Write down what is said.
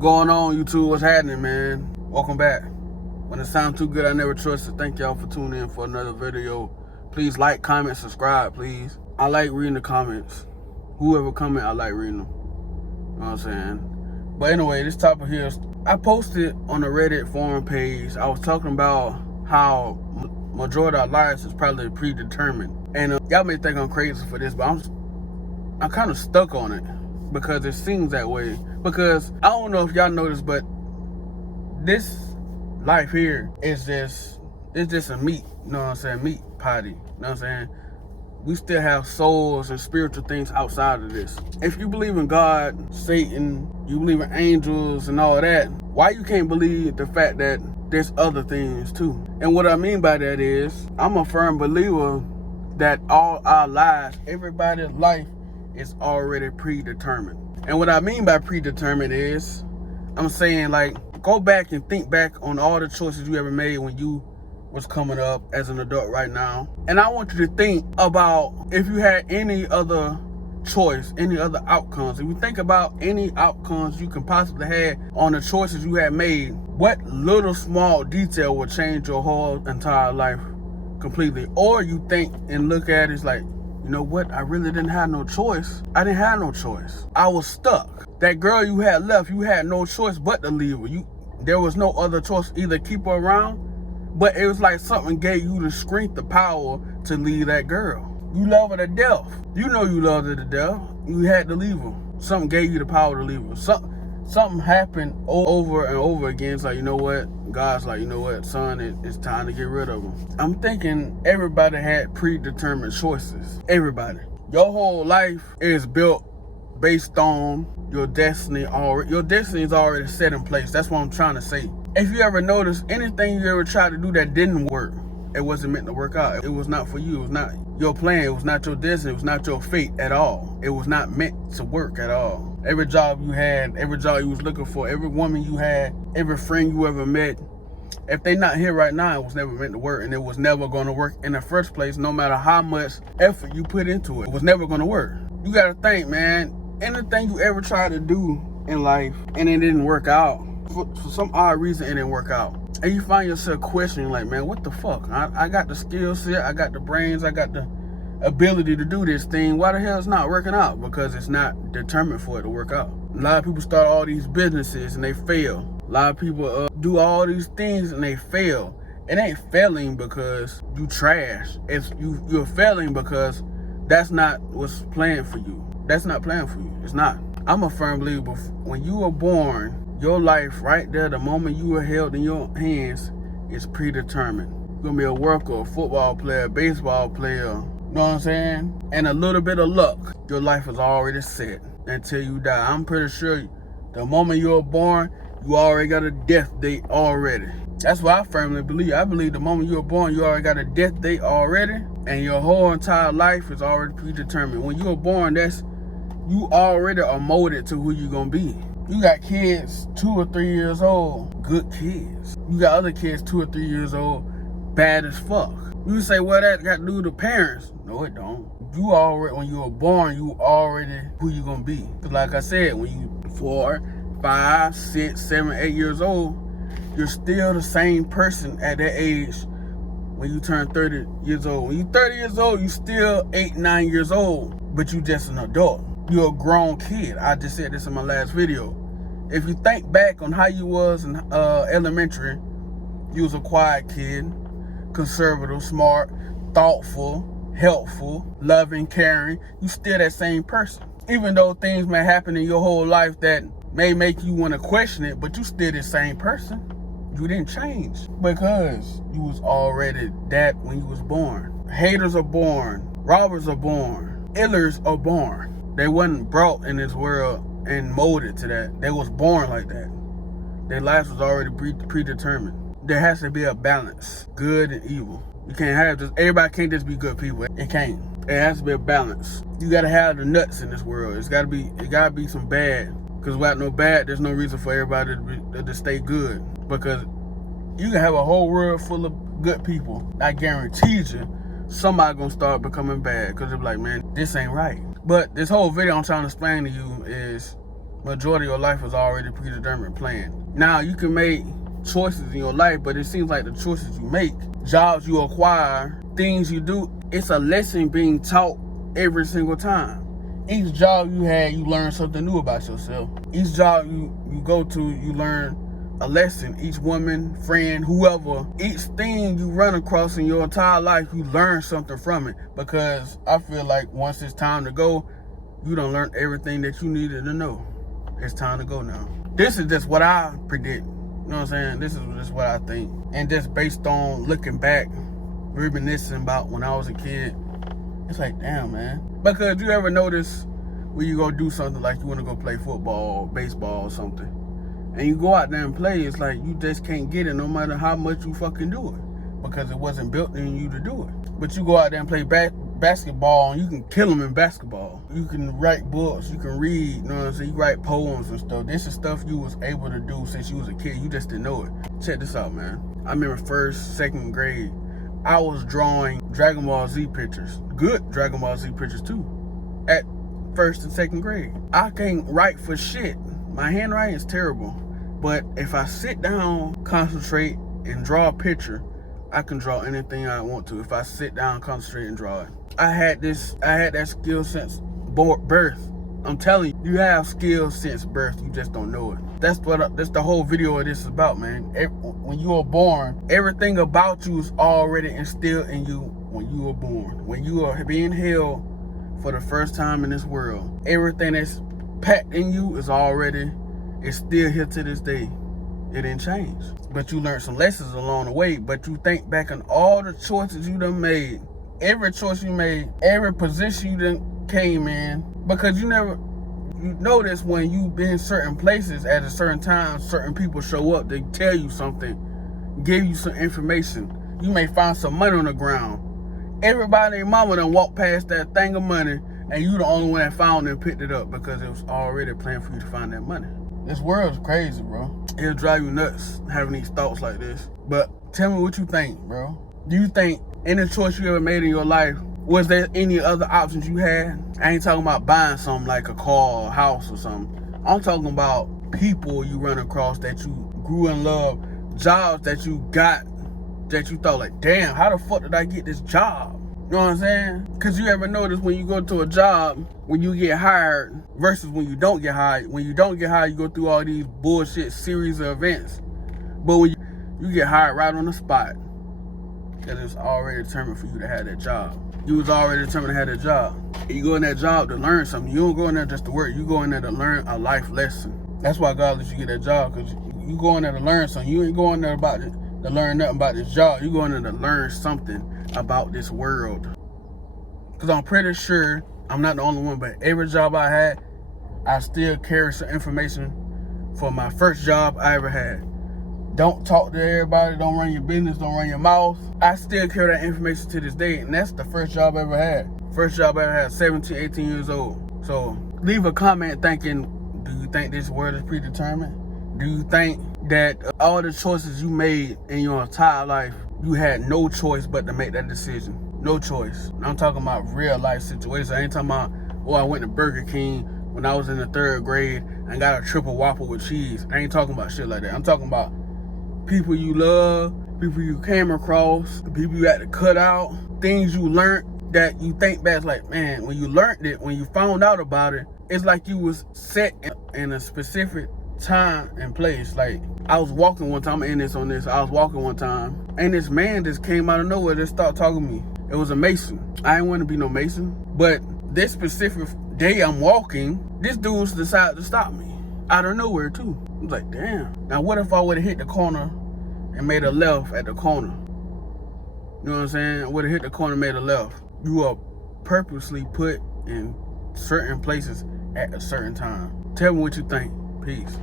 going on, YouTube? What's happening, man? Welcome back. When it sounds too good, I never trust it. Thank y'all for tuning in for another video. Please like, comment, subscribe, please. I like reading the comments. Whoever comment, I like reading them. You know what I'm saying? But anyway, this topic here is, I posted on the Reddit forum page. I was talking about how majority of our lives is probably predetermined. And y'all may think I'm crazy for this, but I'm kind of stuck on it because it seems that way. Because I don't know if y'all noticed, but this life here is just a meat, you know what I'm saying, meat potty, you know what I'm saying? We still have souls and spiritual things outside of this. If you believe in God, Satan, you believe in angels and all that, why you can't believe the fact that there's other things too? And what I mean by that is, I'm a firm believer that all our lives, everybody's life is already predetermined. And what I mean by predetermined is, I'm saying, like, go back and think back on all the choices you ever made when you was coming up as an adult right now. And I want you to think about if you had any other choice, any other outcomes. If you think about any outcomes you can possibly have on the choices you had made, what little small detail would change your whole entire life completely? Or you think and look at it as like, you know what, I really didn't have no choice. I didn't have no choice. I was stuck. That girl you had left, you had no choice but to leave her. There was no other choice, either keep her around, but it was like something gave you the strength, the power to leave that girl. You love her to death. You know you loved her to death. You had to leave her. Something gave you the power to leave her. Something happened over and over again. It's like, you know what? God's like, you know what, son, it's time to get rid of them. I'm thinking everybody had predetermined choices. Everybody. Your whole life is built based on your destiny. Your destiny is already set in place. That's what I'm trying to say. If you ever notice, anything you ever tried to do that didn't work, it wasn't meant to work out. It was not for you. It was not your plan. It was not your destiny. It was not your fate at all. It was not meant to work at all. Every job you had, every job you was looking for, every woman you had, every friend you ever met, if they not here right now, it was never meant to work, and it was never going to work in the first place. No matter how much effort you put into it, it was never going to work. You got to think, man, anything you ever tried to do in life and it didn't work out, for some odd reason it didn't work out, and you find yourself questioning, like, man, what the fuck? I got the skill set, I got the brains, I got the ability to do this thing. Why the hell it's not working out? Because it's not determined for it to work out. A lot of people start all these businesses and they fail. A lot of people do all these things and they fail. It ain't failing because you trash. It's you're failing because that's not what's planned for you. That's not planned for you. It's not. I'm a firm believer. When you were born, your life right there, the moment you were held in your hands, is predetermined. You're gonna be a worker, a football player, a baseball player. You know what I'm saying? And a little bit of luck, your life is already set until you die. I'm pretty sure the moment you were born, you already got a death date already. That's what I firmly believe. I believe the moment you were born, you already got a death date already, and your whole entire life is already predetermined. When you were born, you already are molded to who you're gonna be. You got kids 2 or 3 years old, good kids. You got other kids 2 or 3 years old, bad as fuck. You say, well, that got to do with the parents. No, it don't. You already, when you were born, you already who you gonna be. Cause like I said, when you 4, 5, 6, 7, 8 years old, you're still the same person at that age when you turn 30 years old. When you're 30 years old, you still 8, 9 years old, but you just an adult. You're a grown kid. I just said this in my last video. If you think back on how you was in elementary, you was a quiet kid, conservative, smart, thoughtful, helpful, loving, caring. You still that same person. Even though things may happen in your whole life that may make you want to question it, but you still the same person. You didn't change because you was already that when you was born. Haters are born. Robbers are born. Illers are born. They wasn't brought in this world and molded to that. They was born like that. Their lives was already predetermined. There has to be a balance, good and evil. You can't have just, everybody can't just be good people. It can't. It has to be a balance. You gotta have the nuts in this world. It gotta be some bad. Because without no bad, there's no reason for everybody to stay good. Because you can have a whole world full of good people. I guarantee you, somebody gonna start becoming bad. Because they're like, man, this ain't right. But this whole video I'm trying to explain to you is, Majority of your life is already predetermined, planned. Now, you can make choices in your life, but it seems like the choices you make, jobs you acquire, things you do, it's a lesson being taught every single time. Each job you had, you learn something new about yourself. Each job you go to, you learn a lesson. Each woman, friend, whoever, each thing you run across in your entire life, you learn something from it. Because I feel like once it's time to go, you done learned everything that you needed to know. It's time to go now. This is just what I predict. You know what I'm saying? This is just what I think. And just based on looking back, reminiscing about when I was a kid, it's like, damn, man. Because you ever notice when you go do something like you want to go play football, baseball or something, and you go out there and play, it's like you just can't get it no matter how much you fucking do it, because it wasn't built in you to do it. But you go out there and play basketball, and you can kill them in basketball. You can write books, you can read, you know what I'm saying? You write poems and stuff. This is stuff you was able to do since you was a kid. You just didn't know it. Check this out, man. I remember first, second grade, I was drawing Dragon Ball Z pictures. Good Dragon Ball Z pictures too. At first and second grade. I can't write for shit. My handwriting is terrible. But if I sit down, concentrate, and draw a picture, I can draw anything I want to. If I sit down, concentrate, and draw it. I had that skill since birth. I'm telling you, you have skills since birth. You just don't know it. That's the whole video of this is about, man. When you were born, everything about you is already instilled in you when you were born. When you are being held for the first time in this world, everything that's packed in you is still here to this day. It didn't change. But you learned some lessons along the way. But you think back on all the choices you done made, every choice you made, every position you done came in, because you notice when you been certain places at a certain time, certain people show up, they tell you something, give you some information. You may find some money on the ground. Everybody and mama done walked past that thing of money, and you the only one that found it and picked it up because it was already planned for you to find that money. This world is crazy, bro. It'll drive you nuts having these thoughts like this. But tell me what you think, bro. Do you think any choice you ever made in your life, was there any other options you had? I ain't talking about buying something like a car or a house or something. I'm talking about people you run across that you grew in love, jobs that you got that you thought like, damn, how the fuck did I get this job? You know what I'm saying? Because you ever notice when you go to a job, when you get hired versus when you don't get hired. When you don't get hired, you go through all these bullshit series of events. But when you get hired right on the spot, because it's already determined for you to have that job. You was already determined to have that job. You go in that job to learn something. You don't go in there just to work. You go in there to learn a life lesson. That's why God lets you get that job, because you go in there to learn something. You ain't going there about it to learn nothing about this job. You go in there to learn something about this world. Because I'm pretty sure I'm not the only one, but every job I had, I still carry some information for my first job I ever had. Don't talk to everybody, don't run your business, don't run your mouth. I still carry that information to this day, and that's the first job I ever had. First job I ever had, 17, 18 years old. So leave a comment thinking, do you think this world is predetermined? Do you think that all the choices you made in your entire life, you had no choice but to make that decision? No choice. I'm talking about real life situations. I ain't talking about, I went to Burger King when I was in the 3rd grade and got a triple Whopper with cheese. I ain't talking about shit like that. I'm talking about people you love, people you came across, the people you had to cut out, things you learned that you think back like, man, when you learned it, when you found out about it, it's like you was set in a specific time and place. Like, I was walking one time, I'm in this on this, I was walking one time, and this man just came out of nowhere, just started talking to me. It was a Mason. I didn't want to be no Mason, but this specific day I'm walking, this dude decided to stop me out of nowhere too. I was like, damn. Now what if I would have hit the corner and made a left at the corner? You know what I'm saying? I would have hit the corner and made a left. You are purposely put in certain places at a certain time. Tell me what you think. Peace.